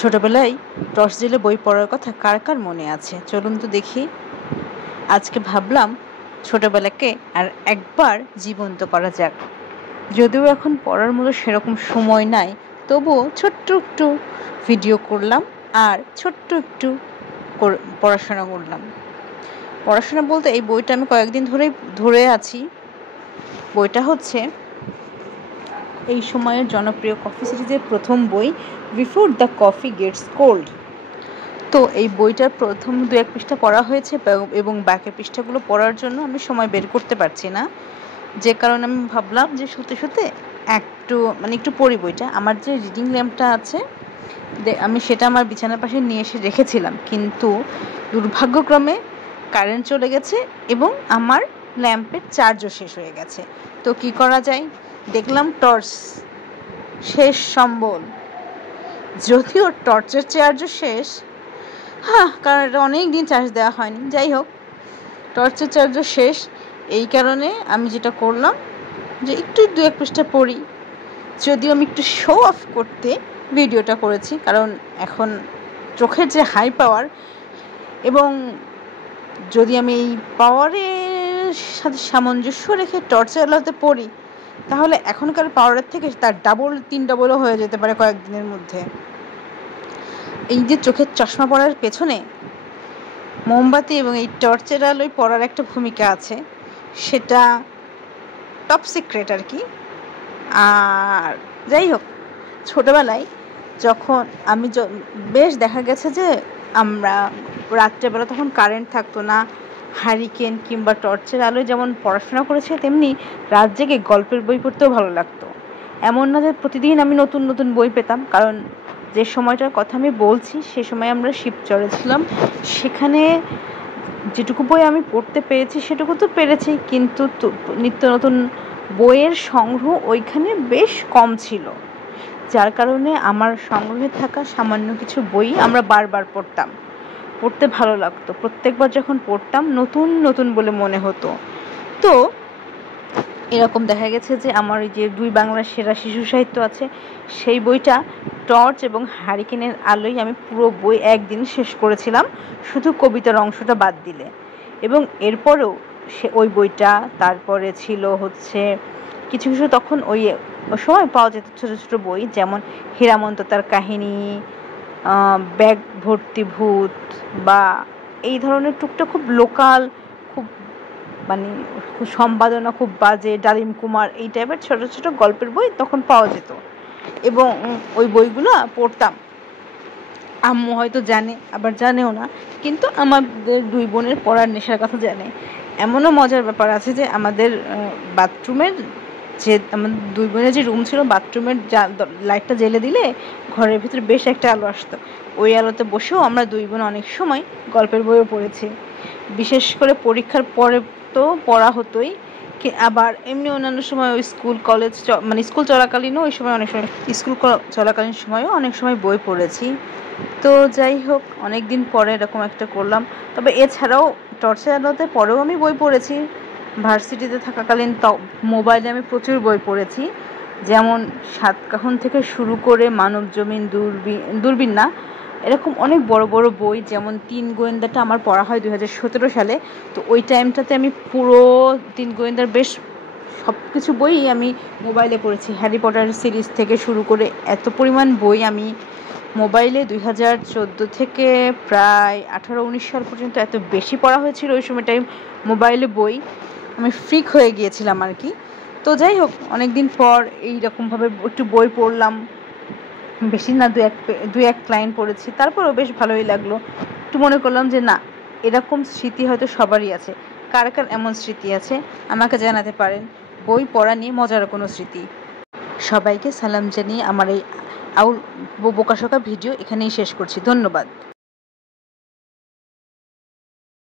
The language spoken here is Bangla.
ছোটবেলায় টর্চ জ্বেলে বই পড়ার কথা কার কার মনে আছে? চলুন তো দেখি। আজকে ভাবলাম ছোটবেলাকে আর একবার জীবন্ত করা যাক। যদিও এখন পড়ার মতো সেরকম সময় নাই, তবুও ছোট্ট একটু ভিডিও করলাম আর ছোট্ট একটু পড়াশোনা করলাম। পড়াশোনা বলতে এই বইটা আমি কয়েকদিন ধরে আছি। বইটা হচ্ছে এই সময়ের জনপ্রিয় কফি সিরিজের প্রথম বই, before the coffee gets cold. তো এই বইটার প্রথম 2-1 পৃষ্ঠা পড়া হয়েছে এবং বাকি পৃষ্ঠাগুলো পড়ার জন্য আমি সময় বের করতে পারছি না, যে কারণে আমি ভাবলাম যে শুতে একটু পড়ি বইটা। আমার যে রিডিং ল্যাম্পটা আছে আমি সেটা আমার বিছানার পাশে নিয়ে এসে রেখেছিলাম, কিন্তু দুর্ভাগ্যক্রমে কারেন্ট চলে গেছে এবং আমার ল্যাম্পের চার্জও শেষ হয়ে গেছে। তো কি করা যায়? দেখলাম টর্চ শেষ সম্বল। যদিও টর্চের চার্জও শেষ, কারণ এটা অনেক দিন চার্জ দেওয়া হয়নি। যাই হোক, টর্চের চার্জও শেষ। এই কারণে আমি যেটা করলাম যে একটু 2-1 পৃষ্ঠা পড়ি। যদিও আমি একটু শো অফ করতে ভিডিওটা করেছি, কারণ এখন চোখের যে হাই পাওয়ার, এবং যদি আমি এই পাওয়ারের সাথে সামঞ্জস্য রেখে টর্চের আলোতে পড়ি, তাহলে এখনকার পাওয়ারের থেকে তার 3 ডাবলও হয়ে যেতে পারে কয়েকদিনের মধ্যে। এই যে চোখের চশমা পরার পেছনে মোমবাতি এবং এই টর্চের আলোয় পড়ার একটা ভূমিকা আছে, সেটা টপ সিক্রেট আর কি। আর যাই হোক, ছোটোবেলায় যখন আমি বেশ দেখা গেছে যে আমরা রাত্রেবেলা তখন কারেন্ট থাকতো না, হারিকেন কিংবা টর্চের আলোয় যেমন পড়াশোনা করেছে, তেমনি রাত জেগে গল্পের বই পড়তেও ভালো লাগতো। এমন না যে প্রতিদিন আমি নতুন নতুন বই পেতাম, কারণ যে সময়টার কথা আমি বলছি সে সময় আমরা শিবচরে ছিলাম। সেখানে যেটুকু বই আমি পড়তে পেরেছি সেটুকু তো পেরেছি, কিন্তু নিত্য নতুন বইয়ের সংগ্রহ ওইখানে বেশ কম ছিল, যার কারণে আমার সংগ্রহে থাকা সামান্য কিছু বই আমরা বারবার পড়তে ভালো লাগতো। প্রত্যেকবার যখন পড়তাম নতুন নতুন বলে মনে হতো। তো এরকম দেখা গেছে যে আমার ওই যে 2 বাংলার সেরা শিশু সাহিত্য আছে, সেই বইটা টর্চ এবং হারিকেনের আলোয় আমি পুরো বই একদিন শেষ করেছিলাম, শুধু কবিতার অংশটা বাদ দিলে। এবং এরপরেও ওই বইটা, তারপরে ছিল হচ্ছে কিছু কিছু তখন ওই সময় পাওয়া যেত ছোটো ছোটো বই, যেমন হীরামন্ত তার কাহিনী, ব্যাগ ভর্তি ভূত, বা এই ধরনের টুকটাক খুব লোকাল, খুব সম্পাদনা খুব বাজে, ডালিম কুমার, এই টাইপের ছোট ছোট গল্পের বই তখন পাওয়া যেত এবং ওই বইগুলো পড়তাম। আম্মু হয়তো জানে, আবার জানেও না, কিন্তু আমাদের 2 বোনের পড়ার নেশার কথা জানে। এমনও মজার ব্যাপার আছে যে আমাদের বাথরুমের যে আমাদের 2 বোনের যে রুম ছিল, বাথরুমের লাইটটা জ্বেলে দিলে ঘরের ভিতরে বেশ একটা আলো আসতো। ওই আলোতে বসেও আমরা 2 বোন অনেক সময় গল্পের বইও পড়েছি। বিশেষ করে পরীক্ষার পরে তো পড়া হতোই, আবার এমনি অন্যান্য সময় ওই স্কুল কলেজ স্কুল চলাকালীনও ওই সময় চলাকালীন সময়ও অনেক সময় বই পড়েছি। তো যাই হোক, অনেক দিন পরে এরকম একটা করলাম। তবে এছাড়াও টর্চের আলোতে পরেও আমি বই পড়েছি। ভার্সিটিতে থাকাকালীন মোবাইলে আমি প্রচুর বই পড়েছি, যেমন সাতকাহন থেকে শুরু করে মানবজমিন, দূরবীন না, এরকম অনেক বড় বড় বই, যেমন 3 গোয়েন্দাটা আমার পড়া হয় 2017 সালে। তো ওই টাইমটাতে আমি পুরো 3 গোয়েন্দার বেশ সব কিছু বই আমি মোবাইলে পড়েছি। হ্যারি পটার সিরিজ থেকে শুরু করে এত পরিমাণ বই আমি মোবাইলে 2014 থেকে প্রায় 18-19 সাল পর্যন্ত এত বেশি পড়া হয়েছিল। ওই সময়টাই মোবাইলে বই আমি ফ্রিক হয়ে গিয়েছিলাম আর কি। তো যাই হোক, অনেক দিন পর এইরকমভাবে একটু বই পড়লাম, বেশি না, 2-1 লাইন পড়েছি, তারপরও বেশ ভালোই লাগলো। একটু মনে করলাম যে না, এরকম স্মৃতি হয়তো সবারই আছে। কার কার এমন স্মৃতি আছে আমাকে জানাতে পারেন, বই পড়া নিয়ে মজার কোনো স্মৃতি। সবাইকে সালাম জানিয়ে আমার এই বোকাশোকা ভিডিও এখানেই শেষ করছি। ধন্যবাদ।